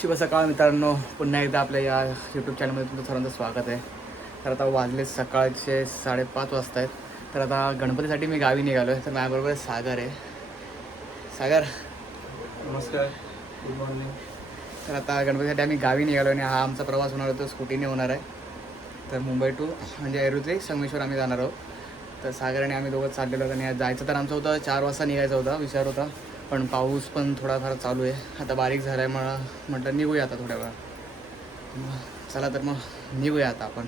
शुभ सकाळ मित्रांनो. पुन्हा एकदा आपल्या या यूट्यूब चॅनलमध्ये तुमचं सर्वांचं स्वागत आहे. तर आता वाजले सकाळचे साडेपाच वाजता आहेत तर आता गणपतीसाठी मी गावी निघालो आहे तर माझ्याबरोबर सागर आहे. सागर. नमस्कार. गुड मॉर्निंग तर आता गणपतीसाठी आम्ही गावी निघालो आणि हा आमचा प्रवास होणार होतो. स्कूटीने होणार आहे. तर मुंबई टू म्हणजे ऐरोली संगमेश्वर आम्ही जाणार आहोत. तर सागर आणि आम्ही दोघं चाललेलो होतो आणि जायचं तर आमचं होतं. चार वाजता निघायचं होता. विचार होता. पण पाऊस पण थोडाफार चालू आहे. आता बारीक झाला आहे मग म्हटलं निघूया आता थोड्या वेळा मग चला तर मग निघूया आता आपण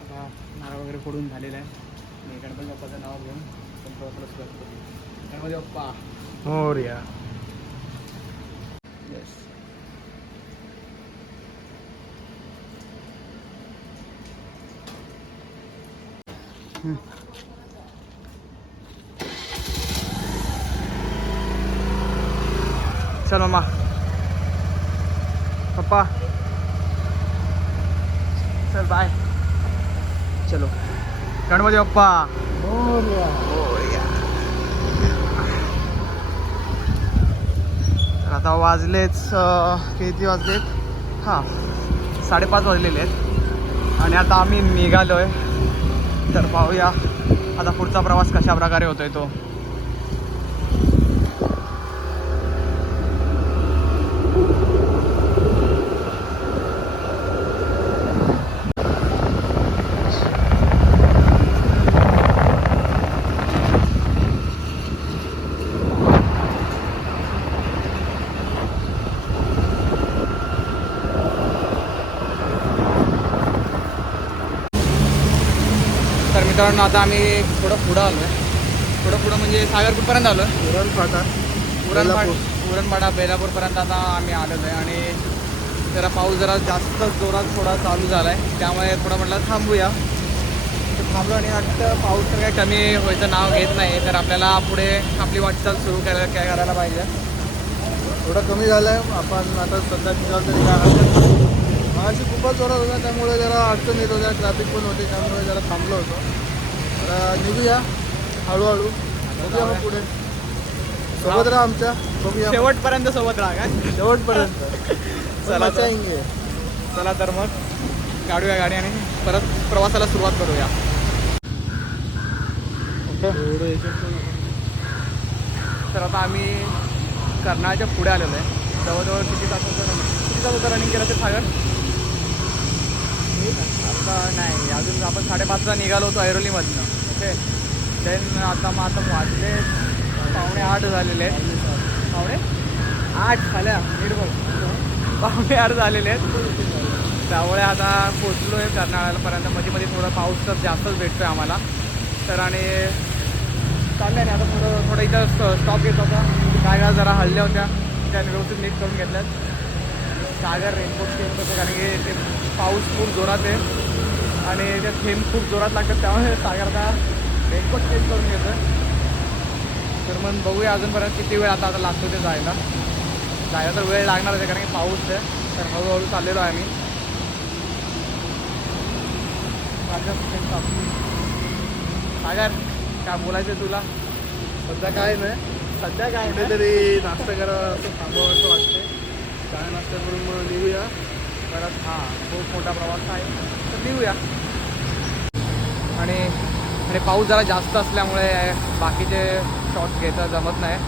आता फोडून झालेलं आहे. आणि गणपती बाप्पाचं नाव घेऊन गणपती बाप्पा मोर्या येस चल मम्मा पप्पा. चल बाय चलो. गणपती बाप्पा. तर आता वाजलेच किती वाजलेत? हां साडेपाच वाजलेले आहेत. आणि आता आम्ही निघालो आहे तर पाहूया आता पुढचा प्रवास कशा प्रकारे होतोय तो तर मित्रांनो आता आम्ही थोडं पुढं आलो आहे. थोडं पुढं म्हणजे सागर कुठपर्यंत आलो आहे. उरण फाटा उरणपाड उरणपाडा बेलापूरपर्यंत आता आम्ही आलेलो आहे. आणि जरा पाऊस जरा जास्त जोरात थोडा चालू झाला आहे त्यामुळे थोडं म्हटलं थांबूया. थांबलो आणि वाटतं पाऊस तर काही कमी व्हायचं नाव घेत नाही. तर आपल्याला पुढे आपली वाटचाल सुरू करायला काय करायला पाहिजे? थोडा कमी झालाय. आपण आता सध्या निघाल तरी काय मगाशी खूपच जोरात होता. त्यामुळे जरा अडचण येत होत्या. ट्रॅफिक पण होते. त्यामुळे जरा थांबलो होतो. निघूया हळूहळू. बघूया मग पुढे. सोबत राहा आमच्या. बघूया. शेवटपर्यंत सोबत राहा काय? शेवटपर्यंत. चला. येंगे चला तर मग. काढूया गाडी आणि परत प्रवासाला सुरुवात करूया. तर आता आम्ही कर्नाळच्या पुढे आलेलो आहे. जवळजवळ किती तास होतं? किती तास होतं रनिंग केलं ते सागर? आता नाही अजून आपण साडेपाचला निघालो होतो ऐरोलीमधनं. होते देन आता मग आता वाजले पावणे आठ झालेले आहेत. पावणे आठ झाल्या नीट बोल. पावणे आठ झालेले आहेत. त्यामुळे आता पोचलो आहे कर्नाळ्यापर्यंत मध्ये मध्ये थोडा पाऊस तर जास्तच भेटतो आहे आम्हाला. तर आणि चाललं आहे आता थोडं थोडं इथं स्टॉप घेत होता. काय जरा हल्ल्या होत्या. त्या व्यवस्थित नीट करून घेतल्यात. सागर रेनकोट चेंज होते कारण की ते पाऊस खूप जोरात आहे. आणि ते थेंब खूप जोरात लागतात त्यामुळे सागर आता रेनकोट चेंज करून घेतो तर मग बघूया अजूनपर्यंत किती वेळ आता आता लागतो ते जायला. जायला तर वेळ लागणारच आहे कारण की पाऊस आहे. तर हळूहळू चाललेलो आहे आम्ही. सागर काय बोलायचं तुला? सध्या काय नाही. सध्या काय. कुठेतरी नाश्ता करा. असं थांबावं असं वाटते काय नाश्ता करून मग निघूया. परत हां खूप मोठा प्रवास आहे. तर निघूया. आणि आणि पाऊस जरा जास्त असल्यामुळे बाकीचे शॉट्स घ्यायचा जमत नाही.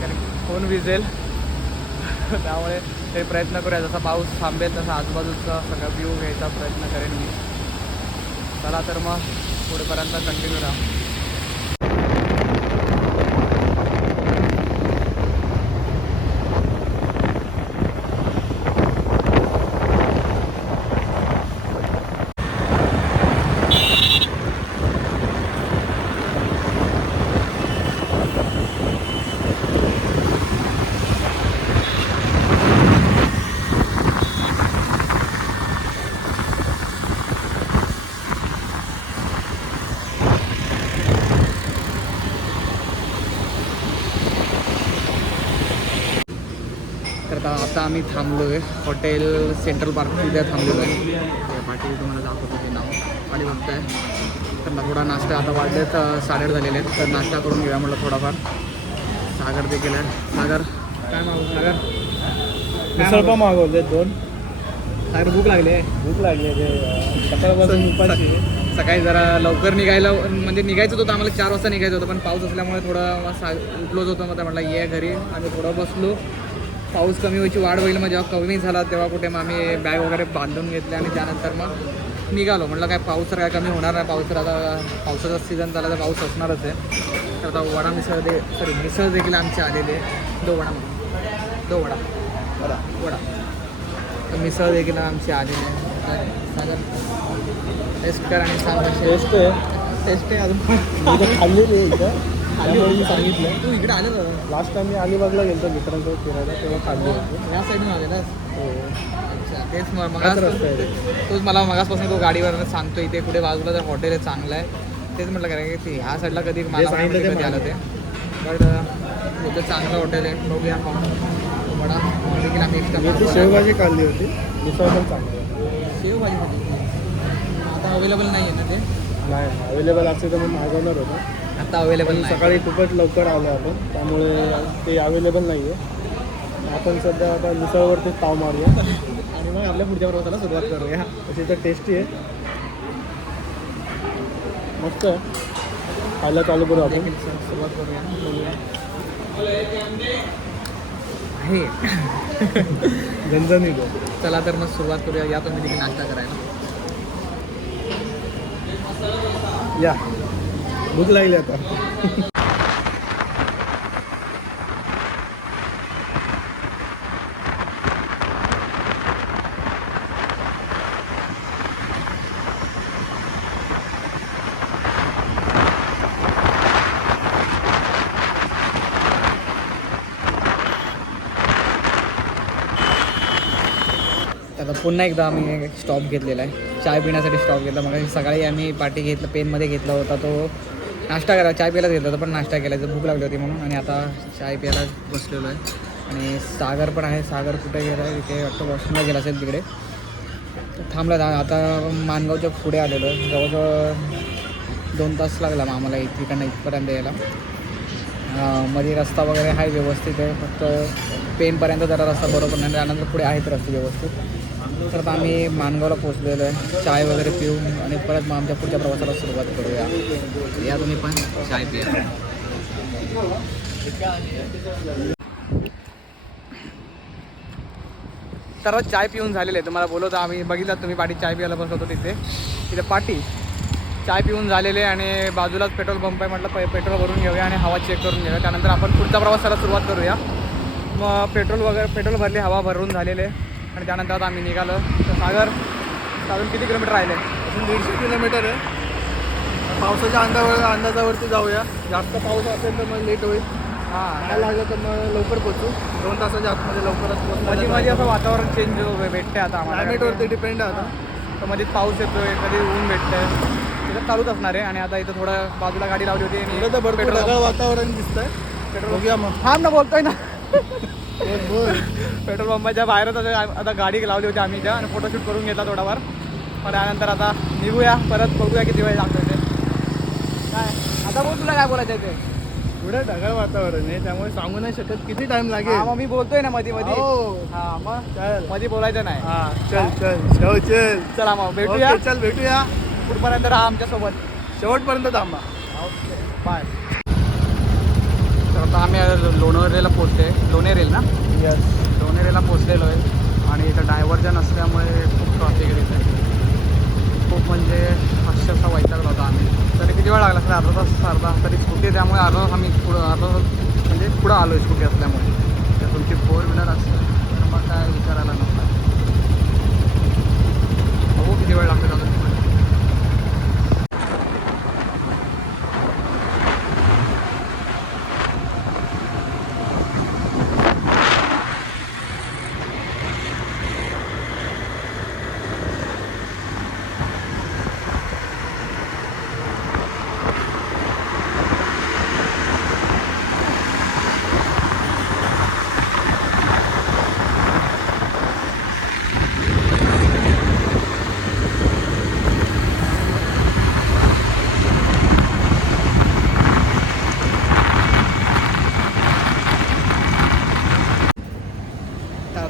कारण फोन कोण विजेल? त्यामुळे ते प्रयत्न करूया. जसा पाऊस थांबेल तसा आजूबाजूचा सगळा व्ह्यू घ्यायचा प्रयत्न करेन मी. चला तर मग पुढेपर्यंत कंटिन्यू राहा आता आता आम्ही थांबलो आहे. हॉटेल सेंट्रल पार्क तिथे थांबलेलो आहे. त्या पाठी तुम्हाला दाखवतो ते नाव. पाठी बघताय. तर थोडा नाश्ता आता वाढलेत अं, साडेआठ झालेले आहेत. तर नाश्ता करून घेऊया म्हटलं थोडाफार. सागर देखील आहे सागर. काय मागू सागर. मिसळ पण मागवले? दोन. सागर भूक लागली आहे. भूक लागली आहे. ते सकाळपासून उपाशी आहे. सकाळी जरा लवकर निघायला म्हणजे निघायचं होतं आम्हाला चार वाजता निघायचं होतं. पण पाऊस असल्यामुळे थोडं सा उठलोच होतं. मग म्हटलं ये घरी. आम्ही थोडं बसलो. पाऊस कमी व्हायची वाढ होईल मग जेव्हा कमी झाला तेव्हा कुठे मग आम्ही बॅग वगैरे बांधून घेतले आणि त्यानंतर मग निघालो. म्हटलं काय पाऊस तर काय कमी होणार नाही पाऊस तर आता पावसाचा सीझन झाला तर पाऊस असणारच आहे. तर आता वडा मिसळ दे सॉरी मिसळ देखील आमचे आलेले आहे. दो वडा दो वडा. वडा. वडा. तर मिसळ देखील आमची आलेली सागर टेस्ट कर आणि सांग. टेस्ट आहे टेस्ट आहे अजून. खाल्लेली आहे इथं. त्यामुळे मी सांगितलं तू इकडे आलं लास्ट टाइम मी अलिबागला गेलो मित्रांसोबत फिरायला तेव्हा खाल्ली होती. या साईडून आले ना? हो. अच्छा तेच मग मग तोच मला मगासपासून तो गाडीवर सांगतो इथे कुठे बाजूला जर हॉटेल आहे चांगलं आहे. तेच म्हटलं कारण की ते ह्या साईडला कधी मला कधी आलं ते. बट चांगलं हॉटेल आहे बघूया पाहून वडा देखील आम्ही मी ती एक्स्ट्रा शेवभाजी खाल्ली होती. मिसळ पण चांगली. शेवभाजी. आता अवेलेबल नाही आहे ना ते? नाही अवेलेबल असते तर मी मागवणार होतो. आता अवेलेबल पण नाही. सकाळी खूपच लवकर आलो आपण त्यामुळे ते अवेलेबल नाही आहे आपण सध्या आता मिसळवरती ताव मारूया. आणि मग आपल्या पुढच्या प्रवासाला सुरुवात करूया. तशी तर टेस्टी आहे. मस्त आहे. खायला चालू करू आपण. सुरुवात करूया. बघूया आहे. झणझणीत आहे. चला तर मग सुरुवात करूया. या तुम्ही देखील नाश्ता करायला. या. भूक लागली आता. आता पुन्हा एकदा आम्ही स्टॉप घेतलेला आहे. चाय पिण्यासाठी स्टॉप घेतला मग सकाळी आम्ही पाठी घेतलं पेनमध्ये घेतला होता तो. नाश्ता करा चाय प्यायलाच घेतला होता पण नाश्ता केला. तर भूक लागली होती म्हणून आणि आता चाय प्यायला बसलेलो आहे. आणि सागर पण आहे. सागर कुठे गेला? आहे तिथे वाटतं वॉशरूमला गेला असेल तिकडे. थांबला आता मानगावच्या पुढे आलेलो जवळजवळ दोन तास लागला मग आम्हाला इथे इकडनं इथपर्यंत यायला. मध्ये रस्ता वगैरे आहे व्यवस्थित आहे. फक्त पेनपर्यंत जरा रस्ता बरोबर नाही त्यानंतर पुढे आहेत रस्ते व्यवस्थित. तर आम्ही मानगावला पोचलेलो आहे. चाय वगैरे पिऊन आणि परत मग आमच्या पुढच्या प्रवासाला सुरुवात करूया. या तुम्ही पण चाय पिया. तर चाय पिऊन झालेले आहे तुम्हाला बोलवतो आम्ही बघितलं तुम्ही पाठी चाय पियाला बसत होतो तिथे. तिथे पाठी चाय पिऊन झालेले आणि बाजूलाच पेट्रोल पंप आहे म्हटलं पे पेट्रोल भरून घेऊया आणि हवा चेक करून घेऊया. त्यानंतर आपण पुढच्या प्रवासाला सुरुवात करूया. मग पेट्रोल वगैरे पेट्रोल भरले हवा भरून झालेले. आणि त्यानंतर आता आम्ही निघालो. तर सागर अजून किती किलोमीटर राहिले? अजून दीडशे किलोमीटर आहे. पावसाच्या अंदावर अंदाजावरती जाऊया. जास्त पाऊस असेल तर मग लेट होईल. हां. काय लागलं तर मग लवकर पोचू दोन तासाच्या आतमध्ये लवकरच मध्ये मध्ये असं वातावरण चेंज भेटते आता क्लायमेटवरती डिपेंड आहे आता. तर मध्ये पाऊस येतोय कधी ऊन भेटतंय. तिथं चालूच असणार आहे. आणि आता इथं थोडं बाजूला गाडी लावली होती आणि इकडं तर भरपूर पेट्रोल ढगाळ वातावरण दिसतंय. पेट्रोल बघूया मग. थांब ना बोलतोय ना. बोल बोल पेट्रोल पंपाच्या बाहेरच आता आता गाडी लावली होती आम्ही त्या आणि फोटोशूट करून घेतला थोडाफार. मग त्यानंतर आता निघूया. परत बघूया किती वेळ लागतो ते. काय? आता बोल तुला काय बोलायचं आहे ते. पुढे ढगाळ वातावरण आहे त्यामुळे सांगू नाही शकत. किती टाइम हा, लागेल मग मी बोलतोय ना मध्ये मध्ये हो. हा मग चलमध्ये बोलायचं नाही. हा चल चल. चल चल. चला मग भेटूया. ओके, चल भेटूया. पुढपर्यंत राहा आमच्यासोबत. शेवटपर्यंत थांबा. ओके. बाय. तर आता आम्ही लोणेरेला पोचते लोणेरेल ना? यस लोणेरेला पोचलेलो आहे आणि इथं डायव्हर्जन असल्यामुळे खूप ट्रॉफिक येते खूप म्हणजे अक्षरशः वैतागलो होता आम्ही. तरी किती वेळ लागला? असेल अर्धा तास अर्धा तरी स्कूटी त्यामुळे अर्धा तास आम्ही पुढं अर्धा तास म्हणजे पुढं आलो आहे स्कूटी असल्यामुळे. तर तुमची फोर व्हीलर असेल तर मग काय विचारायला नको.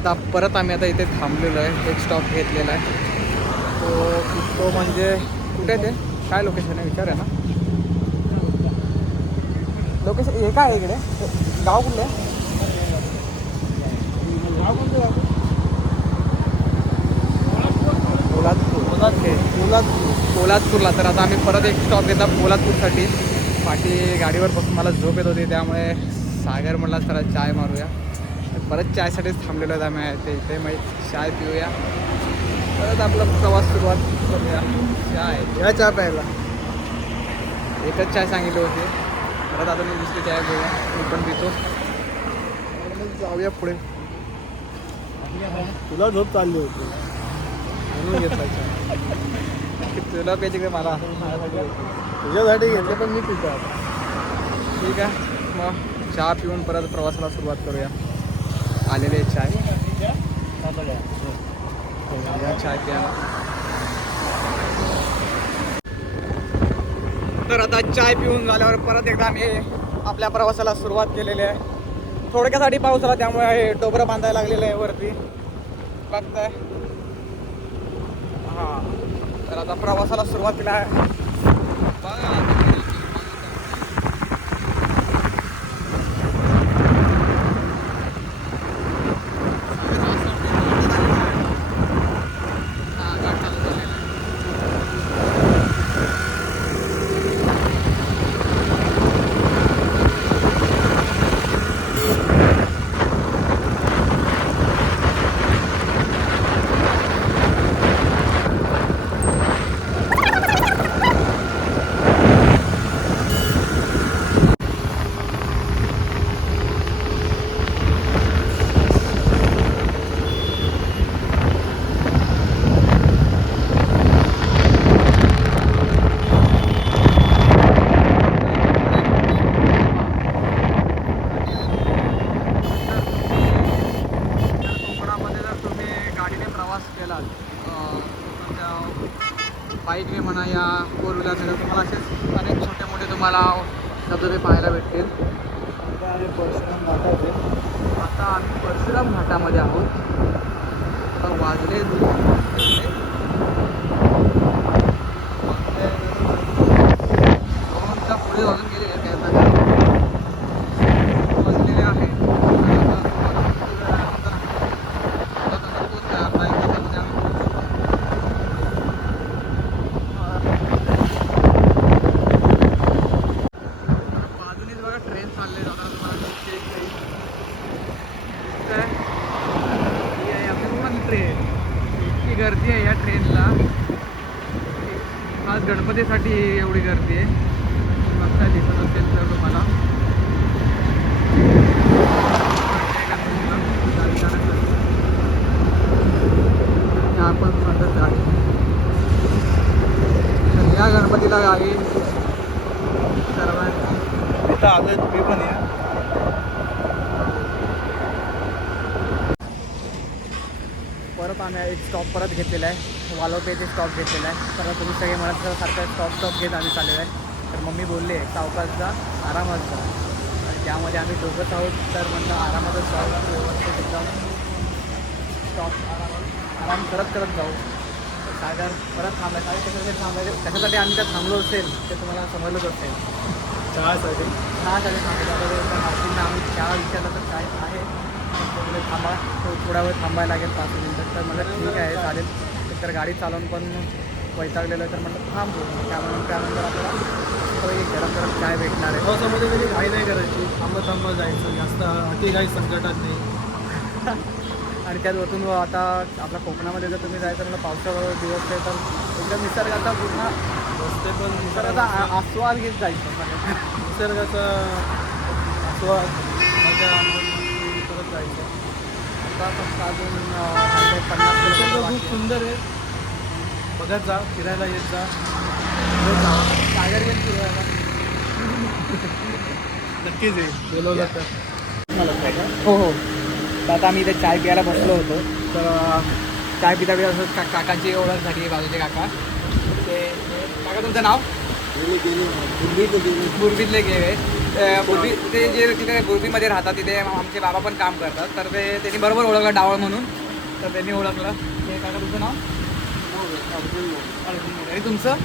आता परत आम्ही आता इथे थांबलेलो आहे. एक स्टॉप घेतलेला आहे. तो तो म्हणजे कुठे ते? काय लोकेशन आहे? विचार आहे ना. लोकेशन हे काय आहे इकडे? गाव कुठलं आहे? गाव तर आता आम्ही परत एक स्टॉप घेतला पोलादपूरसाठी. पाठी गाडीवर बसून मला झोप येत होती त्यामुळे सागर म्हणला जरा चाय मारूया. तर परत चायसाठीच थांबलेलो आहे आम्ही. ते इथे मग चाय पिऊया. परत आपला प्रवास सुरुवात करूया. चाय. या चहा प्यायला. एकच चाय सांगितली होती. परत आता मी दुसरी चाय पिऊया. मी पण पितो. जाऊया पुढे. तुला झोप चालली होती. म्हणून घेतला चहा. तुला पाहिजे का मला? तुझ्यासाठी घेतले पण मी पितो ठीक आहे. मग चहा पिऊन परत प्रवासाला सुरुवात करूया. आलेले चाय. या चाय प्यायला तर आता चाय पिऊन झाल्यावर परत एकदा आम्ही आपल्या प्रवासाला सुरुवात केलेली आहे. थोडक्यासाठी पाऊस आला त्यामुळे हे डोबरं बांधायला लागलेलं आहे वरती. बघताय. हां. तर आता प्रवासाला सुरुवात केला आहे बघा कोकणामध्ये जर तुम्ही गाडीने प्रवास केलात अं, तुमच्या बाईकने म्हणा या फोर व्हीलरने तर तुम्हाला असेच अनेक छोटे मोठे तुम्हाला धबधबे पाहायला भेटतील आता आहे परशुराम घाटाचे आता आम्ही परशुराम घाटामध्ये आहोत. आता वाजले दोनच्या पुढे वाजून गेले काय वाजलेले आहे बाजूनेच बघा ट्रेन चालले जाताना तुम्हाला दिसते इकडे. दिसतंय? ही आहे आपली पण ट्रेन इतकी गर्दी आहे या ट्रेनला आज गणपतीसाठी एवढी बघता दिसत असेल तर तुम्हाला. चार पाच वाजत गाडी तर या गणपतीला सर्वांनी. तुम्ही पण या. परत आम्ही एक स्टॉप परत घेतलेला आहे. वालोपेचे स्टॉप घेतलेला आहे. तर तुम्ही सगळे म्हणत सारखं स्टॉप स्टॉप घेत आम्ही चाललेलो आहे. तर मम्मी बोलले सावकाशचा आरामात जा. आणि त्यामध्ये आम्ही दोघंच आहोत तर म्हणलं आरामातच जाऊ व्यवस्थित एकदम स्टॉप आरामात आराम करत करत जाऊ. तर सागर परत थांबायचं आणि कशासाठी थांबायचं कशासाठी आम्ही त्यात थांबलो असेल ते तुम्हाला समजलंच असेल. चहासाठी? चहासाठी थांबायचं मावशींना आम्ही चहा विचारलं तर काय आहे? थांबा तो थोडा वेळ थांबायला लागेल पाच मिनिटं. तर म्हटलं ठीक आहे चालेल. तर गाडी चालवून पण वैतागलेलं तर म्हटलं थांबतो त्यामुळे त्यानंतर आपल्याला थोडी गरम गरम चाय भेटणार आहे. पावसामध्ये कधी घाई नाही करायची. थांबत थांबत जायचं जास्त अति काही संकटात नाही. आणि त्यात वरतून आता आपल्या कोकणामध्ये जर तुम्ही जायचं म्हणलं पावसाळा दिवस आहे तर एकदम निसर्गाचा पूर्ण रस्ते पण निसर्गाचा आस्वाद घेत जायचं. निसर्गाचा आस्वाद आनंद करत जायचं. आता फक्त अजून पन्नास खूप. सुंदर आहे. बघत जा फिरायला येत जा. नक्कीच तर. हो हो. तर आता आम्ही इथे चाय प्यायला बसलो होतो. तर चाय पिता पिता असं का काकांची ओळख झाली आहे बाजूचे काका. ते काका तुमचं नाव? गेली गेली बुर्बी ते जे तिथे बुर्बीमध्ये राहतात तिथे आमचे बाबा पण काम करतात. तर ते त्यांनी बरोबर ओळखलं डावळ म्हणून. तर त्यांनी ओळखलं. ते काका तुमचं नाव? अर्जुन मोरे. आणि तुमचं?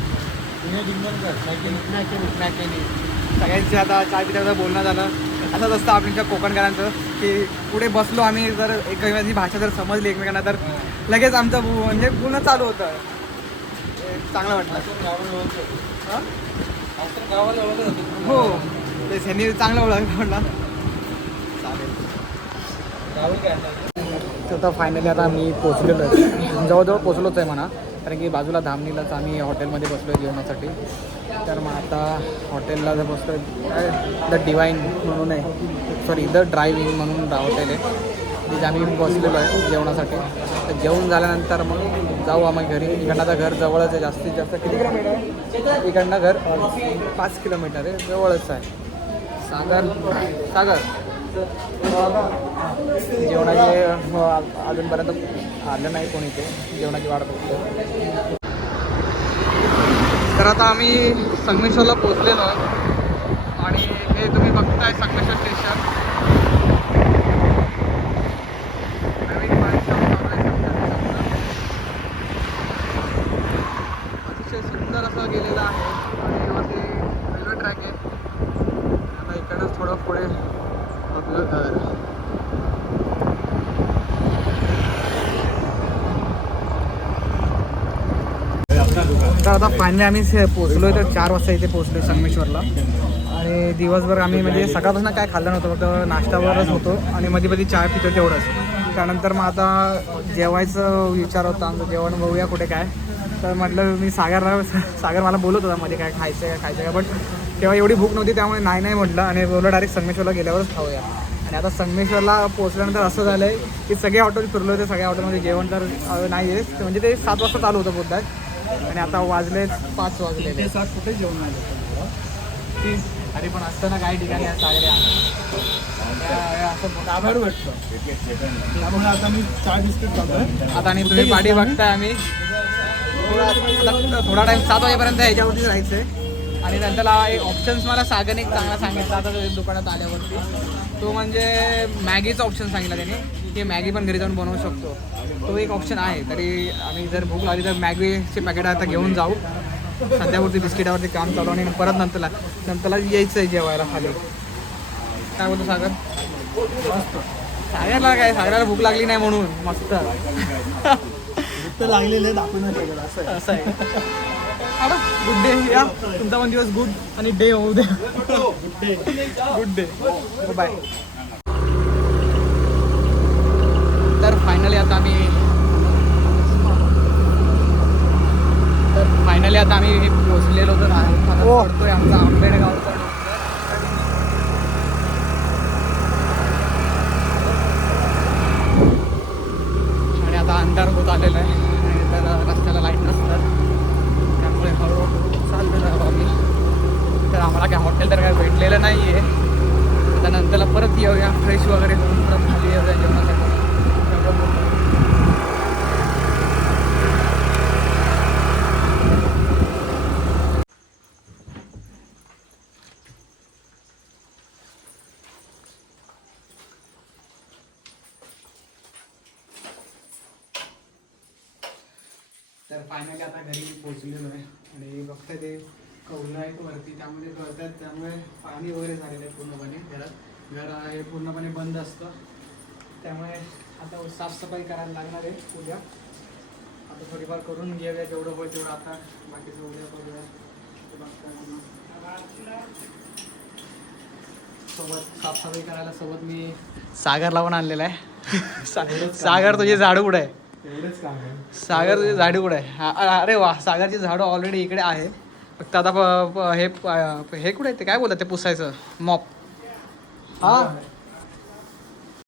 सगळ्यांची आता चाय पित्याचं बोलणं झालं. असंच असतं आपल्या कोकणकरांचं की पुढे बसलो आम्ही जर एकमेकांची भाषा जर समजली एकमेकांना तर लगेच आमचं म्हणजे पूर्ण चालू होतं. चांगलं वाटलं. हां? ते ह्यांनी चांगलं ओळखलं म्हटलं तर आता फायनली आता आम्ही पोचलेलो आहे जवळजवळ पोचलोच आहे म्हणा. कारण की बाजूला धामणीलाच आम्ही हॉटेलमध्ये बसलो आहे जेवणासाठी. तर मग आता हॉटेलला जर बसलो काय? द डिवाईन म्हणून आहे. सॉरी द ड्राईव्ह इन म्हणून हॉटेल आहे. तिथे आम्ही बसलेलो आहे जेवणासाठी. तर जेवण झाल्यानंतर मग जाऊ आम्ही घरी. इकडनं आता घर जवळच आहे जास्तीत जास्त किती किलोमीटर आहे? इकडनं घर पाच किलोमीटर आहे जवळच आहे. सागर सागर. जेवणाचे हो, अजूनपर्यंत आलं नाही कोणी ते जेवणाची वाट बघतो तर आता आम्ही संगमेश्वरला पोचलेलो आहे आणि हे तुम्ही बघताय संगमेश्वर स्टेशन नवीन पुढे आपलं आहे संगमेश्वर स्टेशनचं. अतिशय सुंदर असं गेलेलं आहे आणि वरती रेल्वे ट्रॅक आहे आता इकडंच थोडं पुढे आपलं घर तर आता फायनली आम्ही से- तर चार वाजता इथे पोहोचलोय संगमेश्वरला. आणि दिवसभर आम्ही म्हणजे सकाळपासून काय खाल्लं नव्हतं फक्त नाश्त्यावरच होतो आणि मध्ये मध्ये चहा पितो तेवढंच. त्यानंतर मग आता जेवायचं विचार होता आमचं जेवण बघूया कुठे काय. तर म्हटलं मी सागरला सागर मला बोलत होता मध्ये काय खायचं काय खायचं काय बट तेव्हा एवढी भूक नव्हती त्यामुळे नाही नाही म्हटलं. आणि बोललं डायरेक्ट संगमेश्वरला गेल्यावरच खाऊया. आणि आता संगमेश्वरला पोहोचल्यानंतर असं झालं आहे की सगळे हॉटेल फिरलो होते सगळ्या हॉटेलमध्ये जेवण तर नाही आहे म्हणजे ते सात वाजता चालू होतं बोलतात आणि आता वाजले पाच वाजले सात कुठे जेवण आले अरे पण असतं ना काही ठिकाणी. त्या- असं दाबाड भेटतो त्यामुळे आता मी चहा बिस्किट खातोय. आता आणि तुम्ही पाठी बघताय आम्ही. थोडा टाइम सात वाजेपर्यंत ह्याच्यावरती राहायचंय. आणि नंतर एक ऑप्शन्स मला सागरने एक चांगला सांगितला आता तो दुकानात आल्यावरती. तो म्हणजे मॅगीचा ऑप्शन सांगितला त्याने. की मॅगी पण घरी जाऊन बनवू शकतो. तो एक ऑप्शन आहे. तरी आम्ही जर भूक लागली तर मॅगीचे पॅकेट आता घेऊन जाऊ. सध्यावरती बिस्किटावरती काम चालू आणि परत नंतरला नंतरला यायचं आहे जेवायला खाली. काय बोलतो सागर? सागरला काय? सागराला भूक लागली नाही म्हणून. मस्त. लागलेले शकत असं आहे. असं आहे. गुड डे या. तुमचा पण दिवस गुड आणि डे होऊ दे. गुड डे बाय तर फायनली आता आम्ही तर फायनली आता आम्ही पोचलेलो तर आहे. आता पडतोय आमचा आंबेड गावचा आणि आता अंधार होत आलेला आहे आणि तर रस्त्याला लाइट नसतात त्यामुळे हळूहळू चाललेलो राहतो आम्ही तर आम्हाला काय हॉटेल तर काय भेटलेलं नाही आहे आता नंतरला परत येऊया फ्रेश वगैरे होऊन परत खाली येऊया जेवणासाठी तर फायनली पोहोचलेलो आहे. आणि बघताय ते कौलं आहेत वरती त्यामुळे कळतात त्यामुळे पाणी वगैरे झालेलं आहे पूर्णपणे घरात. घर आहे पूर्णपणे बंद असतं. त्यामुळे आता साफसफाई करायला लागणार आहे उद्या. आता थोडीफार करून घेऊया जेवढं होईल तेवढं आता. बाकीचं उद्या करूया. सोबत साफसफाई करायला सोबत मी सागरला पण आणलेला आहे. सागर तुझे झाडू कुठे आहे? एवढेच काम आहे. सागर तुझी झाडू कुठे आहे? अरे वा सागरची झाडं ऑलरेडी इकडे आहे. फक्त आता हे हे कुठे आहे ते? काय बोलतात ते पुसायचं? मॉप. हा.